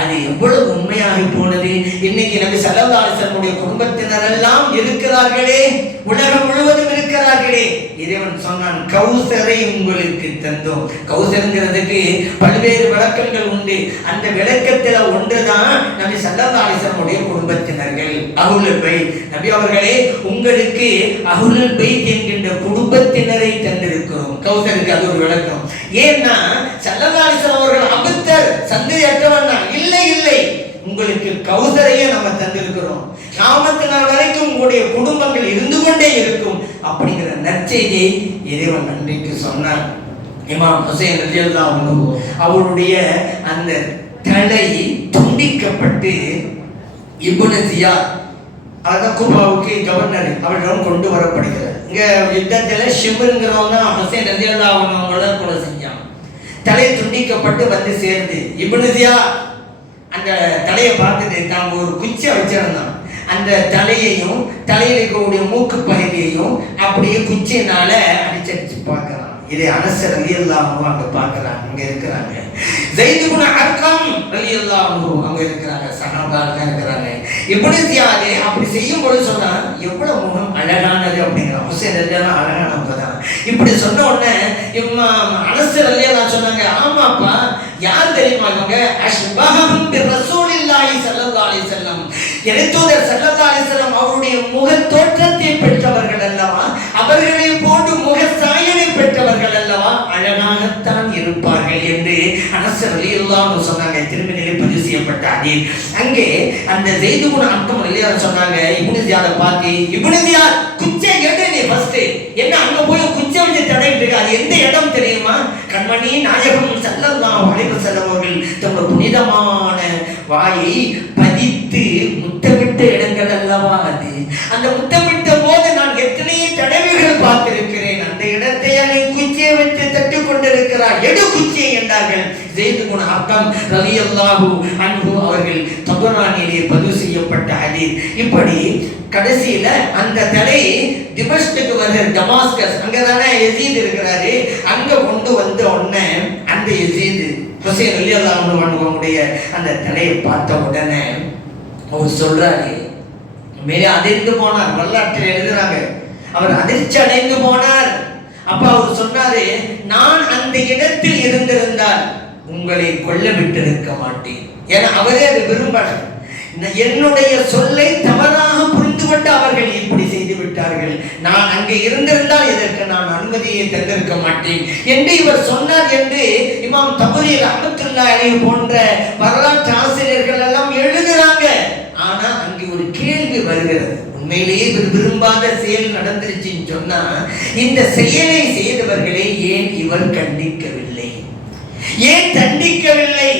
அது எவ்வளவு உண்மையாகி போனது. இன்னைக்கு நபி ஸல்லல்லாஹு அலைஹி வஸல்லம் குடும்பத்தினர் எல்லாம் இருக்கிறார்களே, உலகம் முழுவதும் இருக்கிறார்களே. இறைவன் சொன்னான், கௌசரை உங்களுக்கு தந்தோம். கௌசர்ங்கிறதுக்கு பல்வேறு விளக்கங்கள் உண்டு. அந்த விளக்கத்துல ஒன்றுதான் நபி ஸல்லல்லாஹு அலைஹி வஸல்லம் குடும்பத்தினர்கள், அஹ்லுல் பைத். நபி அவர்களே, உங்களுக்கு அஹ்லுல் பைத் என்கின்ற குடும்பத்தினரை தந்திருக்கிறோம். கௌசருக்கு அது ஒரு விளக்கம். ஏன்னா ஸல்லல்லாஹு அலைஹி வஸல்லம் அவர்கள் அபுத்தர், சந்ததி அற்றவன் தான். இல்லை இல்லை, உங்களுக்கு கௌசரையே நம்ம தந்திருக்கிறோம். கியாமத் நாள் வரைக்கும் உங்களுடைய குடும்பங்கள் இருந்து கொண்டே இருக்கும் அப்படிங்கிற நற்செய்தி இறைவன் அன்றைக்கு சொன்னார். இமாம் ஹுசைன் ரலியல்லாஹு அன்ஹு அவருடைய அந்த தலை துண்டிக்கப்பட்டு இப்னு ஜியாத், அதான் கூபாவுக்கு கவர்னர், அவரிடம் கொண்டு வரப்படுகிறார். இங்க யுத்தத்தில் ஷிம்ருங்கிறவங்க தான் ஹுசைன் ரலியல்லாஹு அன்ஹு அவங்கள கொலை செஞ்சான். தலை துண்டிக்கப்பட்டு வந்து சேர்ந்து இப்னு ஜியாத் அந்த தலையை பார்த்துட்டு தான் ஒரு குச்சியை வச்சிருந்தான். அந்த தலையையும் தலையில் இருக்கக்கூடிய மூக்கு பகுதியையும் அப்படியே குச்சியினால அடிச்சடிச்சு பார்க்கலாம். இதை அனஸ் ரலியல்லாஹு அன்ஹு அங்க பார்க்கறாங்க. இங்க இருக்கிறாங்க ஸைத் இப்னு அர்கம் ரலியல்லாஹு அன்ஹு அங்க இருக்கிறாங்க, சஹாபாக்கள் இருக்கிறாங்க. இப்னு ஜியாத் அப்படி செய்யும் பொழுது சொன்னா எவ்வளவு முகம் அழகானது அப்படிங்கிற. ஹுசைன் ரலியல்லாஹு அழகானவங்க தான். இப்படி சொன்ன உடனே இமாம் அனஸ் ரலியல்லாஹு சொன்னாங்க, ஆமாப்பா, யார் தெரியுமா இவங்க? அஷ்பஹும் பி ரசூலில்லாஹி ஸல்லல்லாஹு அலைஹி வஸல்லம், இறைத்தூதர் ஸல்லல்லாஹு அலைஹி வஸல்லம் அவருடைய முக தோற்றத்தை பெற்றவர்கள் அல்லவா, அவர்களை போன்று முக சாயலை பெற்றவர்கள் அல்லவா, அழகாகத்தான் இருப்பார்கள் என்று அனஸ் ரலியல்லாஹு அன்ஹு சொன்னாங்க. திருமணியிலே பதிவு செய்யப்பட்ட ஹதீஸ். அங்கே அந்த ஸைத் இப்னு அர்கம் ரலியல்லாஹு சொன்னாங்க, இப்னு ஜியாதை பார்த்து, இப்னு ஜியாத் குச்சை எடு நீ ஃபர்ஸ்ட், என்ன அங்க போய் குச்சை வச்சு தடவிட்டு இருக்க, அது எந்த இடம் தெரியுமா? கண்மணி நாயகம் ஸல்லல்லாஹு அலைஹி வஸல்லம் அவர்கள் தங்கள் புனிதமான வாயை பதித்து முத்தமிட்ட இடங்கள் அல்லவா அது. அந்த முத்தமிட்ட போது நான் எத்தனை தடவைகள் பார்த்திருக்கிறேன். அந்த இடத்தை குச்சியை வச்சு தட்டி கொண்டிருக்கிறார், எடு குச்சியை என்றார்கள். ஸைத் இப்னு அர்கம் ரலியல்லாஹு அன்ஹு அவர்கள் தபரானியிலே பதிவு செய்யப்பட்ட ஹதீஸ். இப்படி கடைசியில அந்த தலை திமஷ்குக்கு வருகிற டமாஸ்கஸ், அங்கதானே யசீத் இருக்கிறாரு, அங்க கொண்டு வந்த உடனே அந்த யசீத் ஹுசைன் ரலியல்லாஹு அன்ஹு அவங்களுடைய அந்த தலையை பார்த்த உடனே அவர் சொல்றாரு, மேலே அதிர்ந்து போனார். வரலாற்றில் எழுதுறாங்க, அவர் அதிர்ச்சி அடைந்து போனார். அப்ப அவர் சொன்னாரு, நான் அந்த இடத்தில் இருந்திருந்தால் உங்களை கொல்ல விட்டிருக்க மாட்டேன். ஏன்னா அவரே அதை விரும்பல. என்னுடைய சொல்லை தவறாக புரிந்து கொண்டு அவர்கள் இப்படி செய்து விட்டார்கள். நான் அங்கே இருந்திருந்தால் இதற்கு நான் அனுமதியை தந்திருக்க மாட்டேன் என்று இவர் சொன்னார் என்று இமாம் தபரி ரஹ்மத்துல்லாஹி அலைஹி போன்ற வரலாற்று ஆசிரியர்கள் எல்லாம் எழுதுறாங்க. ஆனா அங்கே ஒரு கேள்வி வருகிறது. உண்மையிலேயே விரும்பாத செயல் நடந்துருச்சுன்னு சொன்னா இந்த செயலை செய்தவர்களை ஏன் இவர் கண்டிக்கவில்லை, ஏன் தண்டிக்கவில்லை,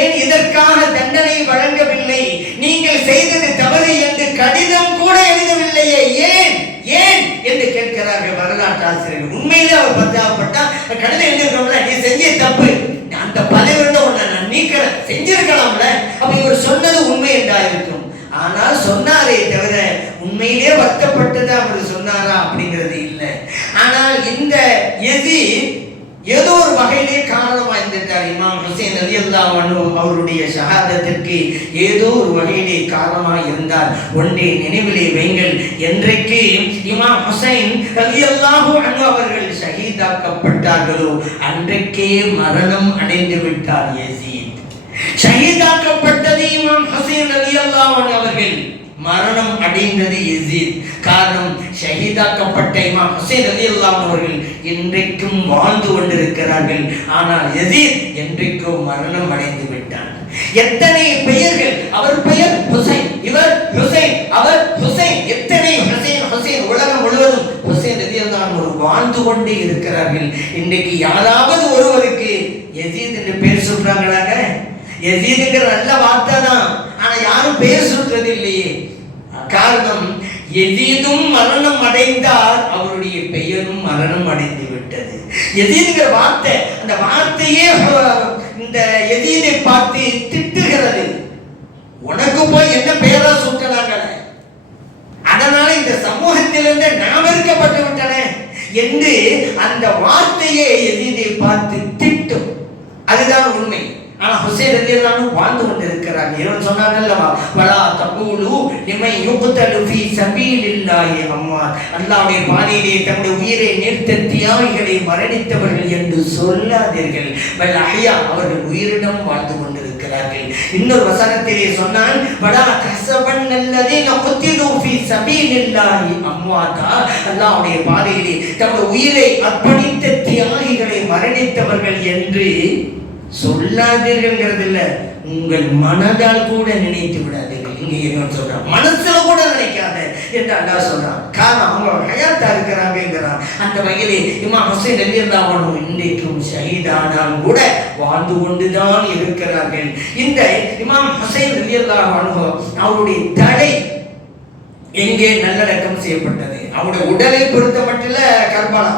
ஏன் இதற்காக தண்டனை வழங்கவில்லை, நீங்கள் செய்தது தவறு என்று கடிதம் கூட எழுதவில்லையே, ஏன் ஏன் என்று கேட்கிறார்கள் வரலாற்று ஆசிரியர்கள். உண்மையிலே அவர் பத்தாப்பட்டா கடிதம் எழுதிருக்கோம்ல, நீ செஞ்ச தப்பு, அந்த பதவி உன்னை நான் நீக்கிறேன், செஞ்சிருக்கலாம்ல, அப்ப இவர் சொன்னது உண்மை என்றா இருக்கும். ஆனால் சொன்னாரே தவிர உண்மையிலே வருத்தப்பட்டதா அவர் சொன்னாரா அப்படிங்கிறது இல்லை. ஆனால் இந்த யஸீத் ஏதோ ஒரு வகையிலே காரணமா இருந்திருக்கார். இமாம் ஹுசைன் ரலியல்லாஹு அன்ஹு அவருடைய ஷஹாதத்திற்கு ஏதோ ஒரு வகையிலே காரணமா இருந்தார். ஒன்றே நினைவிலே வைங்கள், என்றைக்கு இமாம் ஹுசைன் ரலியல்லாஹு அன்ஹு அவர்கள் ஷஹீதாக்கப்பட்டார்களோ அன்றைக்கே மரணம் அடைந்து விட்டார் யஸீத். ஷஹீதாக்கப்பட்டது இமாம் ஹுசைன் ரலியல்லாஹு அன்ஹு அவர்கள், மரணம் அடைந்தது யஸீத். காரணம், ஷஹீதாக்கப்பட்ட இமாம் ஹுசைன் ரலியல்லாஹு அவர்கள் இன்றைக்கும் வாழ்ந்து கொண்டிருக்கிறார்கள். ஆனால் யஸீத் என்றைக்கோ மரணம் அடைந்து விட்டார். எத்தனை பெயர்கள், அவர் பெயர் ஹுசைன், இவர் ஹுசைன், அவர் ஹுசைன், எத்தனை ஹுசைன் ஹுசைன், உலகம் முழுவதும் ஹுசைன் ரலியல்லாஹு அன்ஹு வாழ்ந்து கொண்டே இருக்கிறார்கள். இன்றைக்கு யாராவது ஒருவருக்கு யஸீத் என்று பெயர் சொல்றாங்களாங்க? யஸீதுங்கிற நல்ல வார்த்தை தான், ஆனா யாரும் பெயர் சொல்றது இல்லையே. காரணம், யஸீதும் மரணம் அடைந்தார், அவருடைய பெயரும் மரணம் அடைந்து விட்டது. யஸீதுங்கிற வார்த்தை, அந்த வார்த்தையே இந்த யஸீதை பார்த்து திட்டுகிறது. உனக்கு போய் என்ன பெயரா சூட்டலாங்க, அதனால இந்த சமூகத்திலிருந்து நாம் இருக்கப்பட்டு விட்டன என்று அந்த வார்த்தையே யஸீதை பார்த்து திட்டும். அதுதான் உண்மை. ஆனா ஹுசைன் ரலியல்லாஹு அன்ஹு வாழ்ந்து கொண்டிருக்கிறார். இவன் சொன்னானல்லவா, வலா தகூலு லிமன் யுக்தலு ஃபீ சபீலில்லாஹி அம்மாத், அல்லாஹ்வுடைய பாதையிலே தங்களுடைய உயிரை நிறுத்த தியாகிகளை மரணித்தவர்கள் என்று சொல்லாதீர்கள். பல் அஹ்யா, அவர்கள் உயிரிடம் வாழ்ந்து கொண்டிருக்கிறார்கள். இன்னொரு வசனத்திலே சொன்னான், வலா தஹஸபன்னல்லதீன குத்திலு ஃபீ சபீலில்லாஹி அம்வாதா, அல்லாஹ்வுடைய பாதையிலே தங்களுடைய உயிரை அர்ப்பணித்த தியாகிகளை மரணித்தவர்கள் என்று சொல்லாதீர்கள் இல்ல, உங்கள் மனதால் கூட நினைத்து விடாதீர்கள். இங்க என்ன சொல்றான், மனசுல கூட நினைக்காத என்று அல்லாஹ் சொல்றான். காரணம், அவங்க ஹயாத்தா இருக்கிறாங்கிறான். அந்த வகையிலே இமாம் ஹுசைன் ரலியல்லாஹு அன்ஹு இன்றைக்கும் ஷஹீதானால் கூட வாழ்ந்து கொண்டுதான் இருக்கிறார்கள். இந்த இமாம் ஹுசைன் ரலியல்லாஹு அன்ஹு அவருடைய தலை எங்கே நல்லடக்கம் செய்யப்பட்டது? அவருடைய உடலை பொறுத்த மட்டும் கர்பலா,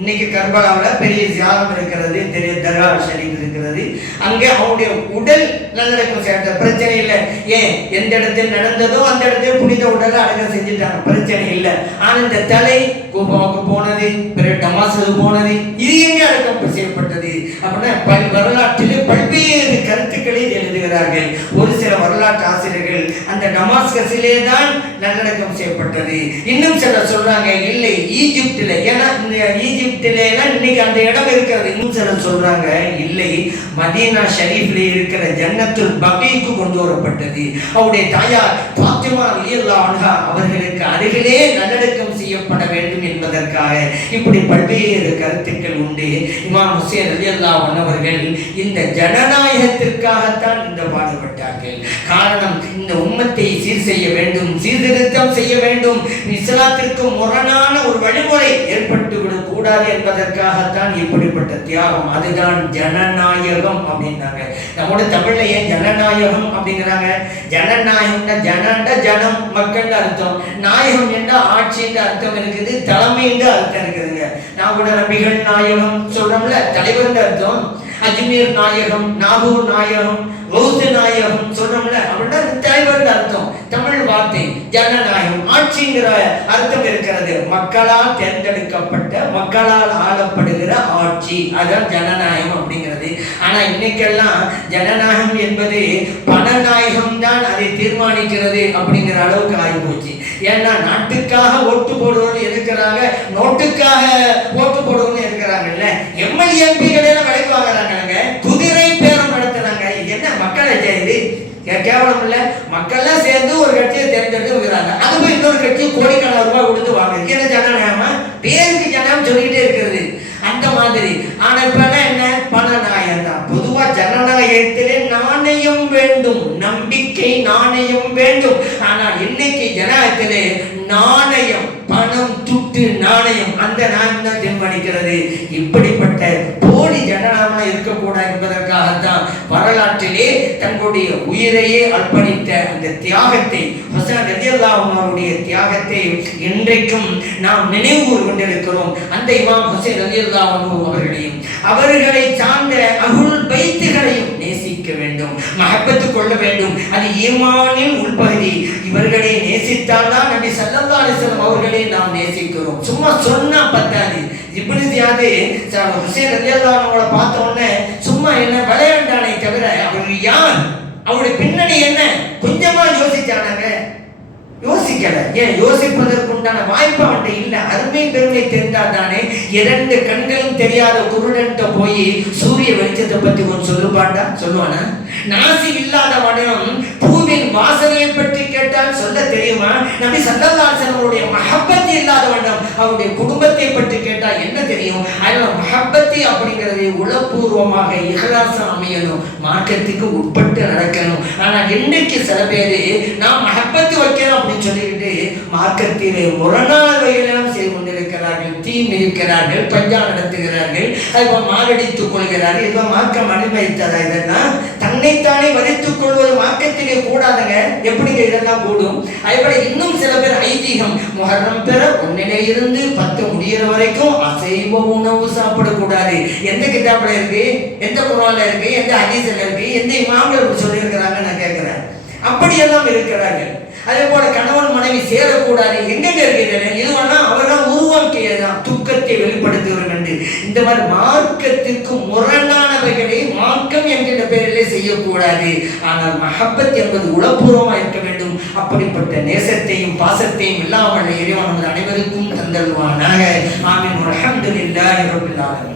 இன்னைக்கு கர்பலாவில் பெரிய ஜியாரம் இருக்கிறது, பெரிய தர்கா ஷரீஃப் இருக்கிறது. அங்கே அவருடைய உடல் நல்லடக்கம் செய்ய பிரச்சனை இல்லை. ஏன், எந்த இடத்தில் நடந்ததோ அந்த இடத்துல புனித உடலை அடக்கம் செஞ்சுட்டாங்க, பிரச்சனை இல்லை. ஆனால் இந்த தலை கூபாவுக்கு போனது, பிறகு டமாசுக்கு போனது, இது எங்கே அடக்கம் செய்யப்பட்டது அப்படின்னா வரலாற்றிலே பல்வேறு கருத்துக்களை எழுதுகிறார்கள். ஒரு சில வரலாற்று ஆசிரியர்கள் அந்த டமாஸ்கஸிலே தான் நல்லடக்கம் செய்யப்பட்டது. இன்னும் சிலர் சொல்றாங்க இல்லை ஈஜிப்டில், ஏன்னா ஈஜிப்டிலே இன்னைக்கு அந்த இடம் இருக்கிறது. இன்னும் சிலர் சொல்றாங்க இல்லை மதீனா ஷரீஃபிலே இருக்கிற ஜன்னத்துல் பகீக்கு கொண்டு வரப்பட்டது. அவருடைய தாயார் ஃபாத்திமா ரலியல்லாஹு அன்ஹா அவர்களுக்கு அருகிலே நல்லடக்கம் செய்யப்பட வேண்டும் என்பதற்காக இப்படி பல்வேறு கருத்துக்கள் உண்டு. இமாம் ஹுசைன் ரலியல்லாஹு அன்ஹு அவர்கள் இந்த ஜனநாயகத்திற்காகத்தான் இந்த பாடுபட்டார்கள். காரணம், இந்த உம்மத்தை சீர் செய்ய வேண்டும், சீர்திருத்தம் செய்ய வேண்டும், இஸ்லாத்திற்கு முரணான ஒரு வழிமுறை ஏற்பட்டு விடக் கூடாது என்பதற்காகத்தான் இப்படிப்பட்ட தியாகம். அதுதான் ஜனநாயகம் அப்படின்னாங்க. நம்மோட தமிழ்ல ஏன் ஜனநாயகம் அப்படிங்கிறாங்க? ஜனநாயகம்னா ஜனண்ட ஜனம், மக்கள் அர்த்தம், நாயகம் என்ற ஆட்சி என்ற அர்த்தம் இருக்குது, தலைமை என்ற அர்த்தம் இருக்குதுங்க. நான் கூட நபிகள் நாயகம் சொல்றோம்ல, தலைவர் அர்த்தம். அஜ்மீர் நாயகம், நாகூர் நாயகம், கௌசு நாயகம் சொல்றோம்ல, அப்படின்னா தலைவர் அர்த்தம். தமிழ் வார்த்தை ஜனநாயகம், ஆட்சிங்கிற அர்த்தம் இருக்கிறது. மக்களால் தேர்ந்தெடுக்கப்பட்ட, மக்களால் ஆளப்படுகிற ஆட்சி, அதான் ஜனநாயகம் அப்படிங்கிறது. ஆனா இன்னைக்கெல்லாம் ஜனநாயகம் என்பது பணநாயகம் தான் அதை தீர்மானிக்கிறது அப்படிங்கிற அளவுக்கு ஆகி போச்சு. ஏன்னா நாட்டுக்காக ஓட்டு போடுவது இருக்கிறாங்க, நோட்டுக்காக ஓட்டு போடுவது இருக்கிறாங்கல்ல. எம்எல்ஏ எம்பிகள் எல்லாம் விலைக்கு வாங்குறாங்க, குதிரை பேரம் நடத்துறாங்க. இது என்ன மக்களை செய்யுது? கேவலம் இல்ல. மக்கள்லாம் சேர்ந்து ஒரு கட்சியை தேர்ந்தெடுத்து வைக்கிறாங்க, அது போய் இன்னொரு கட்சி கோடிக்கணக்கான ரூபாய் கொடுத்து வாங்குறது. என்ன ஜனநாயகமா? பேருக்கு ஜனநாயகம் சொல்லிக்கிட்டே இருக்கிறது அந்த மாதிரி. ஆனா இப்ப என்ன, பணநாயகம் தான். பொதுவா ஜனநாயகத்திலே நாணயம் வேண்டும், நம்பிக்கை நாணயம் வேண்டும். ஆனால் இன்னைக்கு ஜனநாயகத்திலே நாணயம், பணம், துட்டு, நாணயம், அந்த நாணயம் தான் தீர்மானிக்கிறது. இப்படிப்பட்ட போலி ஜனநாயகமா இருக்கக்கூடாது என்பதற்காகத்தான் வரலாற்றிலே தங்களுடைய உயிரையே அர்ப்பணித்த அந்த தியாகத்தை, ஹுசைன் ரலியல்லாஹு அன்ஹு அவருடைய தியாகத்தை இன்றைக்கும் நாம் நினைவு கொண்டிருக்கிறோம். அந்த இமாம் ஹுசைன் ரலியல்லாஹு அன்ஹு அவர்களையும் அவர்களை சார்ந்த அஹ்லுல் பைத்துகளையும் நேசிக்க வேண்டும், மஹப்பத்து கொள்ள வேண்டும். அது ஈமானின் உள்பகுதி. இவர்களை நேசித்தால் தான் நபி ஸல்லல்லாஹு அலைஹி வஸல்லம் அவர்களை நாம் நேசிக்கிறோம். சும்மா சொன்னா பத்தாது. இப்னு ஜியாத் ஹுசைன் ரலியல்லாஹு அன்ஹு பார்த்த உடனே சும்மா என்ன விளையாண்டானே தவிர அவர் யார், அவருடைய பின்னணி என்ன, கொஞ்சமா யோசிச்சானாங்க? யோசிக்கல. ஏன் யோசிப்பதற்குண்டான வாய்ப்பு அவன்கிட்ட இல்லை. அருமை பெருமை தெரிந்தால் தானே. இரண்டு கண்களும் தெரியாத குருடன்ட்ட போய் சூரிய வெளிச்சத்தை பத்தி கொஞ்சம் சொல்லுப்பாண்டா சொல்லுவானா? நாசி இல்லாதவனும் பூவின் வாசனையை பற்றி கேட்டால் சொல்ல தெரியுமா? நபி ஸல்லல்லாஹு அலைஹி வஸல்லம் மஹப்பத் இல்லாத வேண்டும். அவருடைய குடும்பத்தை பற்றி கேட்டால் என்ன தெரியும்? அதனால மஹப்பத்தி அப்படிங்கிறது உளப்பூர்வமாக இஹ்லாஸா அமையணும், மார்க்கத்துக்கு உட்பட்டு நடக்கணும். ஆனால் இன்னைக்கு சில பேர் நாம் மஹப்பத்து வைக்கணும் அப்படின்னு சொல்லிக்கிட்டு மார்க்கத்திலே முரணான வகையெல்லாம் செய்து கொண்டிருக்கிறார்கள், தீ மிதிக்கிறார்கள், பஞ்சா நடத்துகிறார்கள், அதுபோல் மாரடித்துக் கொள்கிறார்கள். இப்போ மார்க்கம் அனுமதித்ததா? இதெல்லாம் தன்னைத்தானே வரித்துக் கொள்வது மார்க்கத்திலே கூடாதுங்க. எப்படிங்க இதெல்லாம் கூடும்? அதேபோல இன்னும் சில பேர் ஐதீகம், முஹர்ரம் பெற ஒன்னிலே இருந்து 10 முடிகிற வரைக்கும் அசைவ உணவு சாப்பிடக்கூடாது. எந்த கிதாப்ல இருக்கு? எந்த குர்ஆன்ல இருக்கு? எந்த ஹதீஸ்ல இருக்கு? எந்த இமாம்கள் இப்படி சொல்லியிருக்கிறாங்க? நான் கேட்கிறேன். அப்படியெல்லாம் இருக்கிறார்கள். அதே போல கணவன் மனைவி சேரக்கூடாது. எங்கெங்க இருக்கிறது? இதுவனா அவர்கள் உருவாக்கியதுதான், துக்கத்தை வெளிப்படுத்துகிறோம் என்று. இந்த மாதிரி மார்க்கத்திற்கு முரணானவைகளை மார்க்கம் என்கின்ற பெயரிலே செய்யக்கூடாது. ஆனால் மஹப்பத் என்பது உளப்பூர்வமாக இருக்க வேண்டும். அப்படிப்பட்ட நேசத்தையும் பாசத்தையும் இல்லாமல் இறைவன் நமது அனைவருக்கும் தந்தல்வானாக. ஆமீன். அல்ஹம்துலில்லாஹி ரப்பில் ஆலமீன்.